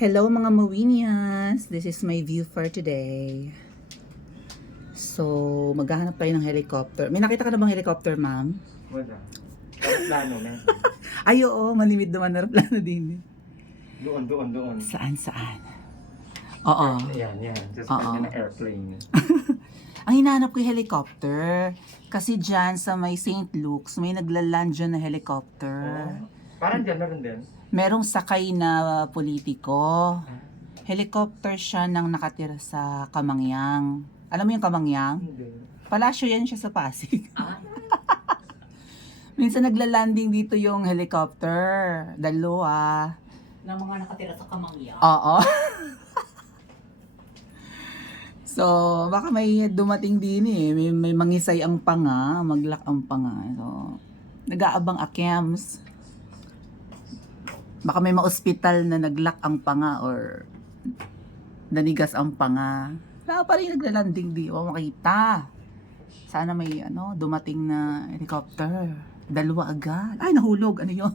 Hello mga Mawinias! This is my view for today. So, maghahanap tayo ng helicopter. May nakita ka na bang helicopter, ma'am? Wala. Aeroplano na. Ay, oo. Malimit naman na aeroplano din. Doon. Saan? Oo. Yan. Just Oo. like an airplane. Ang hinahanap ko yung helicopter. Kasi dyan sa may St. Luke's, may naglaland dyan na helicopter. Parang dyan, meron din. Merong sakay na politiko. Helicopter siya nang nakatira sa Kamangyang. Alam mo yung Kamangyang? Hindi. Palasyo yan siya sa Pasig. Minsan nagla-landing dito yung helicopter. Dalawa. ng mga nakatira sa Kamangya. Oo. So, baka may dumating din eh. May mangisay ang panga, maglak ang panga. So, nag-aabang akyams. Baka may ma-hospital na naglak ang panga or nanigas ang panga. Wala pa rin nagla-landing di. O makita. Sana may dumating na helicopter. Dalawa agad. Ay, nahulog. Ano yun?